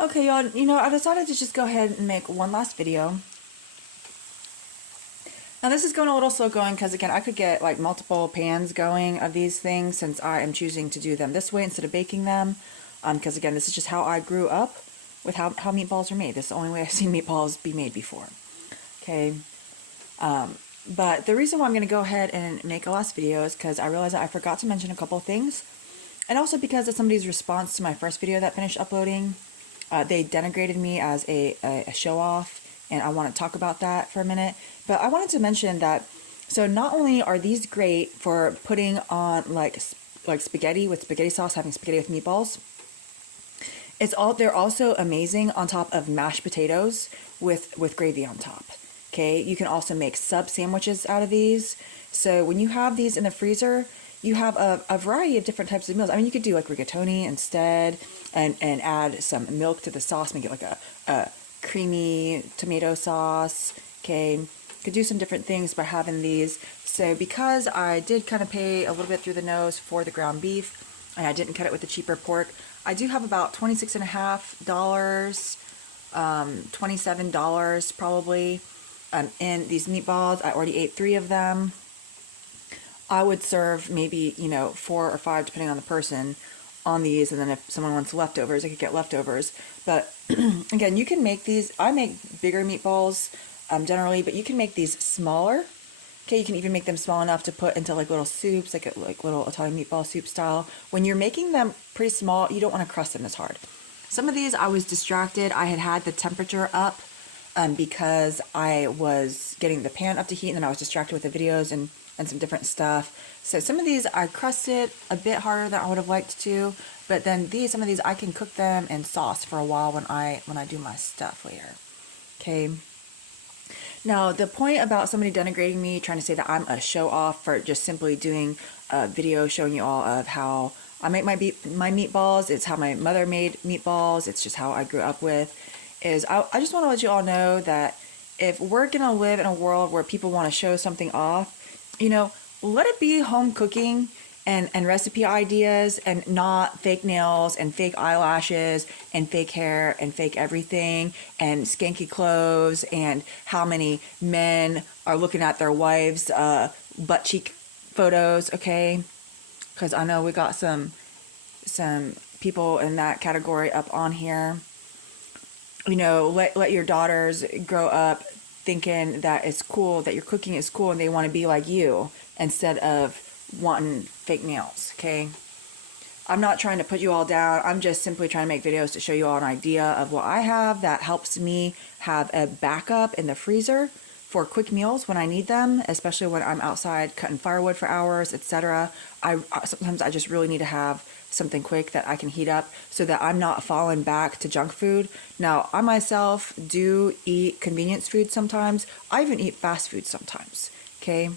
Okay, y'all, I decided to just go ahead and make one last video. Now, this is going a little slow going because, again, I could get like multiple pans going of these things since I am choosing to do them this way instead of baking them. Because, again, this is just how I grew up with how meatballs are made. This is the only way I've seen meatballs be made before. Okay. But the reason why I'm going to go ahead and make a last video is because I realized that I forgot to mention a couple things. And also because of somebody's response to my first video that finished uploading. They denigrated me as a show-off, and I want to talk about that for a minute. But I wanted to mention that, so not only are these great for putting on like spaghetti with spaghetti sauce, having spaghetti with meatballs, they're also amazing on top of mashed potatoes with gravy on top. Okay, you can also make sub sandwiches out of these. So when you have these in the freezer, you have a variety of different types of meals. I mean, you could do like rigatoni instead and add some milk to the sauce, make it like a creamy tomato sauce. Okay, could do some different things by having these. So because I did kind of pay a little bit through the nose for the ground beef, and I didn't cut it with the cheaper pork, I do have about $26.50, $27 probably in these meatballs. I already ate 3 of them. I would serve maybe, 4 or 5, depending on the person, on these. And then if someone wants leftovers, I could get leftovers. But again, you can make these. I make bigger meatballs generally, but you can make these smaller. Okay, you can even make them small enough to put into like little soups, like little Italian meatball soup style. When you're making them pretty small, you don't want to crust them as hard. Some of these I was distracted. I had the temperature up because I was getting the pan up to heat, and then I was distracted with the videos and some different stuff. So some of these I crusted a bit harder than I would have liked to, but then some of these I can cook them in sauce for a while when I do my stuff later. Okay. Now, the point about somebody denigrating me, trying to say that I'm a show-off for just simply doing a video showing you all of how I make my meatballs, it's how my mother made meatballs, it's just how I grew up with, is I just want to let you all know that if we're going to live in a world where people want to show something off, let it be home cooking and recipe ideas and not fake nails and fake eyelashes and fake hair and fake everything and skanky clothes and how many men are looking at their wives' butt cheek photos, okay? Because I know we got some people in that category up on here. Let your daughters grow up thinking that it's cool, that your cooking is cool, and they want to be like you instead of wanting fake nails, okay? I'm not trying to put you all down. I'm just simply trying to make videos to show you all an idea of what I have that helps me have a backup in the freezer for quick meals when I need them, especially when I'm outside cutting firewood for hours, etc. Sometimes I just really need to have something quick that I can heat up so that I'm not falling back to junk food. Now, I myself do eat convenience food sometimes. I even eat fast food sometimes, okay?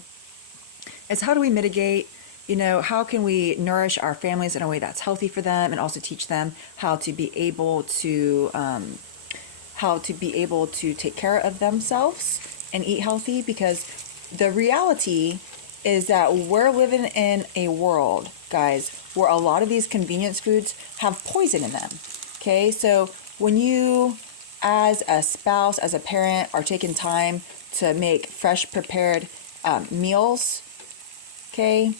It's how do we mitigate, how can we nourish our families in a way that's healthy for them and also teach them how to be able to take care of themselves and eat healthy, because the reality is that we're living in a world, guys, where a lot of these convenience foods have poison in them. Okay, so when you, as a spouse, as a parent, are taking time to make fresh prepared meals, okay,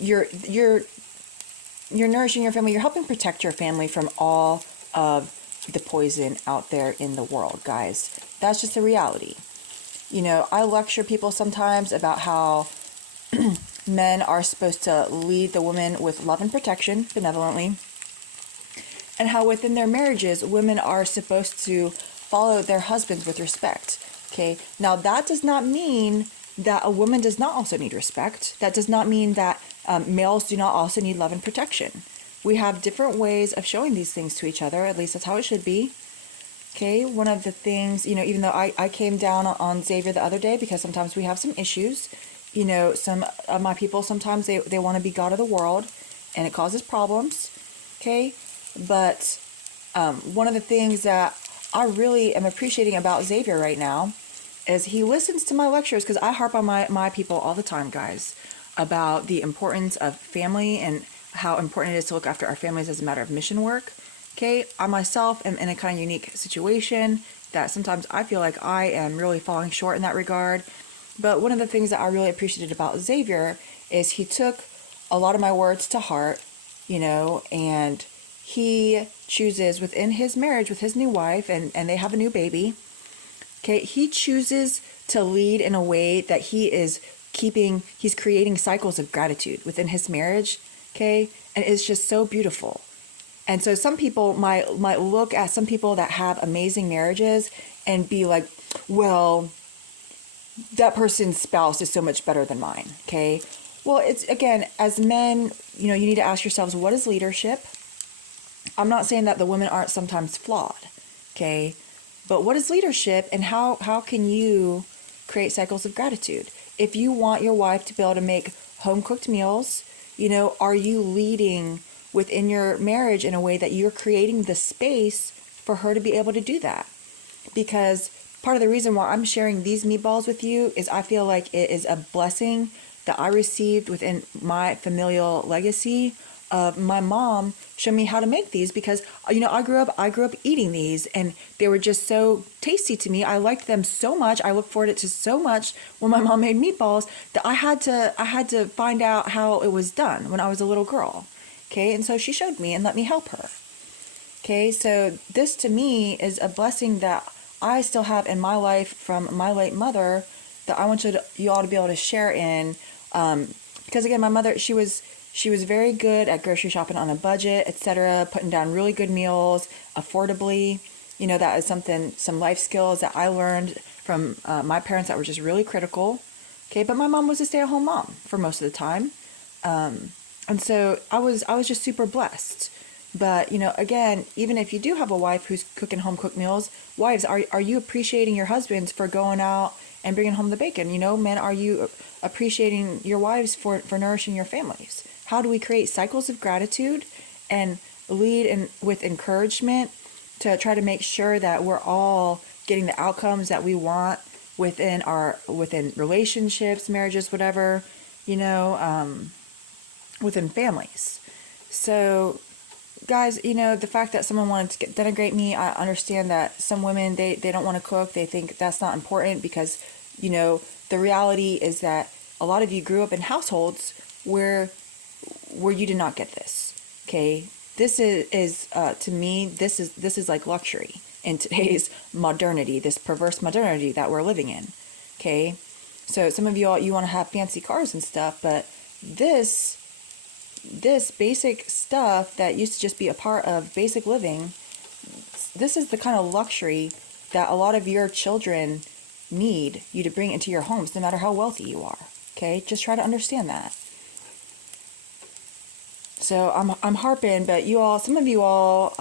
you're nourishing your family. You're helping protect your family from all of the poison out there in the world, guys. That's just the reality. I lecture people sometimes about how men are supposed to lead the woman with love and protection benevolently, and how within their marriages, women are supposed to follow their husbands with respect. Okay, now that does not mean that a woman does not also need respect. That does not mean that males do not also need love and protection. We have different ways of showing these things to each other. At least that's how it should be. Okay, one of the things, even though I came down on Xavier the other day because sometimes we have some issues, some of my people, sometimes they want to be God of the world and it causes problems, okay? But one of the things that I really am appreciating about Xavier right now is he listens to my lectures, because I harp on my people all the time, guys, about the importance of family and how important it is to look after our families as a matter of mission work. Okay, I myself am in a kind of unique situation that sometimes I feel like I am really falling short in that regard. But one of the things that I really appreciated about Xavier is he took a lot of my words to heart, and he chooses within his marriage with his new wife, and they have a new baby. Okay, he chooses to lead in a way that he's creating cycles of gratitude within his marriage. Okay, and it's just so beautiful. And so some people might look at some people that have amazing marriages and be like, well, that person's spouse is so much better than mine. Okay. Well, it's, again, as men, you need to ask yourselves, what is leadership? I'm not saying that the women aren't sometimes flawed. Okay. But what is leadership, and how can you create cycles of gratitude? If you want your wife to be able to make home cooked meals, are you leading within your marriage in a way that you're creating the space for her to be able to do that? Because part of the reason why I'm sharing these meatballs with you is I feel like it is a blessing that I received within my familial legacy of my mom showing me how to make these, because I grew up eating these, and they were just so tasty to me. I liked them so much. I looked forward to so much when my mom made meatballs that I had to find out how it was done when I was a little girl. Okay, and so she showed me and let me help her. Okay, so this to me is a blessing that I still have in my life from my late mother that I want you all to be able to share in. Because again, my mother, she was very good at grocery shopping on a budget, etc., putting down really good meals affordably. That is some life skills that I learned from my parents that were just really critical. Okay, but my mom was a stay-at-home mom for most of the time. And so I was just super blessed. But, again, even if you do have a wife who's cooking home cooked meals, wives, are you appreciating your husbands for going out and bringing home the bacon? Men, are you appreciating your wives for nourishing your families? How do we create cycles of gratitude and lead with encouragement to try to make sure that we're all getting the outcomes that we want within relationships, marriages, whatever, within families? So, guys, the fact that someone wanted to denigrate me, I understand that some women, they don't want to cook. They think that's not important because, the reality is that a lot of you grew up in households where you did not get this. Okay, this is to me, this is like luxury in today's modernity, this perverse modernity that we're living in. Okay, so some of you want to have fancy cars and stuff, but this basic stuff that used to just be a part of basic living, this is the kind of luxury that a lot of your children need you to bring into your homes, no matter how wealthy you are. Okay, just try to understand that. So I'm harping, but some of you all,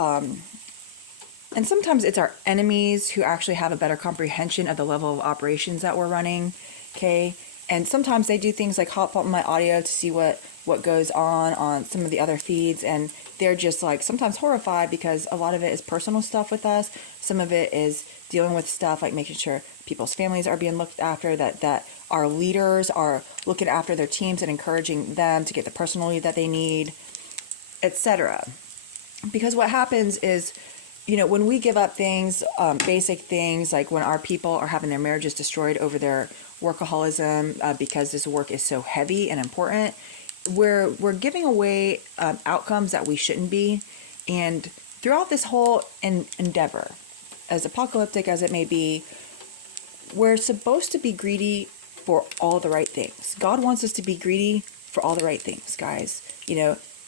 and sometimes it's our enemies who actually have a better comprehension of the level of operations that we're running. Okay, and sometimes they do things like hot fault my audio to see what goes on some of the other feeds, and they're just like sometimes horrified because a lot of it is personal stuff with us. Some of it is dealing with stuff like making sure people's families are being looked after, that our leaders are looking after their teams and encouraging them to get the personal lead that they need, etc. Because what happens is, when we give up things, basic things, like when our people are having their marriages destroyed over their workaholism, because this work is so heavy and important, we're giving away outcomes that we shouldn't be. And throughout this whole endeavor, as apocalyptic as it may be, we're supposed to be greedy for all the right things. God wants us to be greedy for all the right things, guys.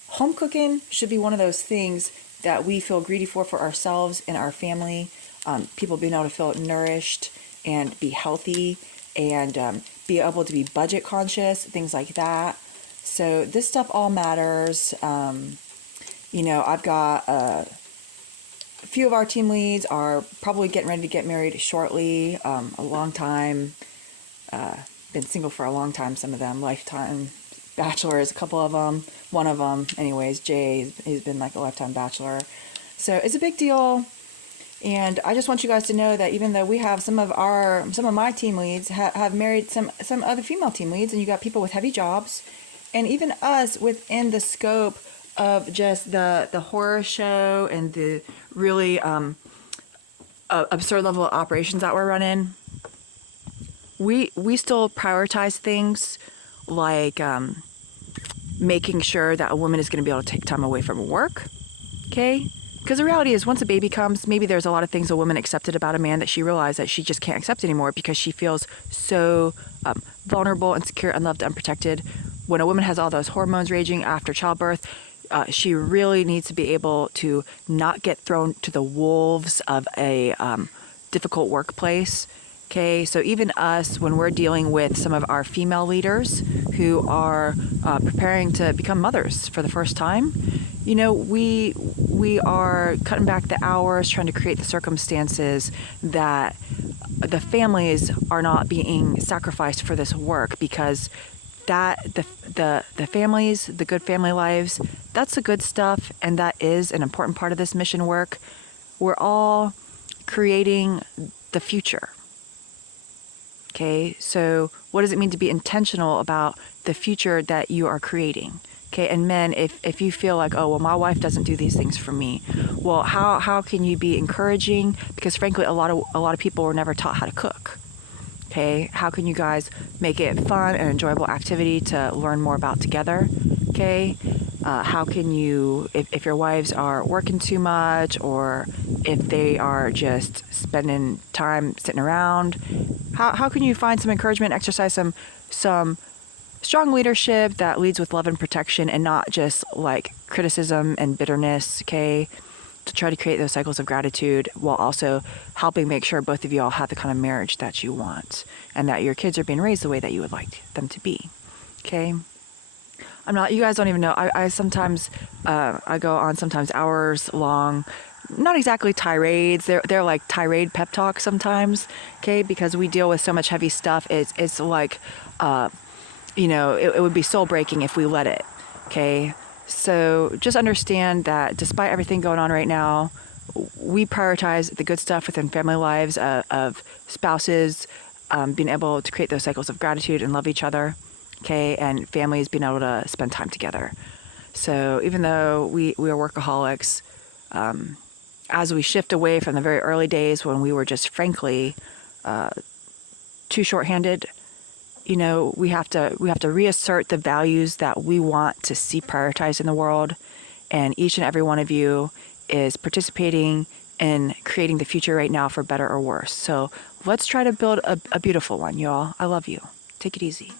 Home cooking should be one of those things that we feel greedy for ourselves and our family. People being able to feel nourished and be healthy and be able to be budget conscious, things like that. So this stuff all matters. I've got a few of our team leads are probably getting ready to get married shortly. A long time, been single for a long time, some of them, lifetime bachelors, a couple of them. One of them, anyways, Jay, he's been like a lifetime bachelor. So it's a big deal. And I just want you guys to know that even though we have some of my team leads have married some other female team leads, and you got people with heavy jobs, and even us within the scope of just the horror show and the really absurd level of operations that we're running, we still prioritize things like making sure that a woman is going to be able to take time away from work, okay? Because the reality is, once a baby comes, maybe there's a lot of things a woman accepted about a man that she realized that she just can't accept anymore because she feels so vulnerable, insecure, unloved, unprotected. When a woman has all those hormones raging after childbirth, she really needs to be able to not get thrown to the wolves of a difficult workplace. Okay, so even us, when we're dealing with some of our female leaders who are preparing to become mothers for the first time, you know, we are cutting back the hours, trying to create the circumstances that the families are not being sacrificed for this work, because that the families, the good family lives, that's the good stuff, and that is an important part of this mission work. We're all creating the future. Okay, so what does it mean to be intentional about the future that you are creating? Okay, and men, if you feel like, oh, well, my wife doesn't do these things for me, well, how can you be encouraging? Because frankly, a lot of people were never taught how to cook. Okay, how can you guys make it fun and enjoyable activity to learn more about together? Okay, how can you, if your wives are working too much, or if they are just spending time sitting around, how can you find some encouragement, exercise some strong leadership that leads with love and protection, and not just like criticism and bitterness, okay? To try to create those cycles of gratitude, while also helping make sure both of you all have the kind of marriage that you want, and that your kids are being raised the way that you would like them to be, okay? You guys don't even know, I sometimes, I go on sometimes hours long, not exactly tirades, they're like tirade pep talks sometimes, okay? Because we deal with so much heavy stuff, it's like, you know, it would be soul breaking if we let it, okay? So just understand that despite everything going on right now, we prioritize the good stuff within family lives of spouses being able to create those cycles of gratitude and love each other, okay? And families being able to spend time together. So even though we are workaholics, as we shift away from the very early days when we were just frankly too short-handed, you know, we have to reassert the values that we want to see prioritized in the world, and each and every one of you is participating in creating the future right now, for better or worse. So let's try to build a beautiful one, y'all. I love you. Take it easy.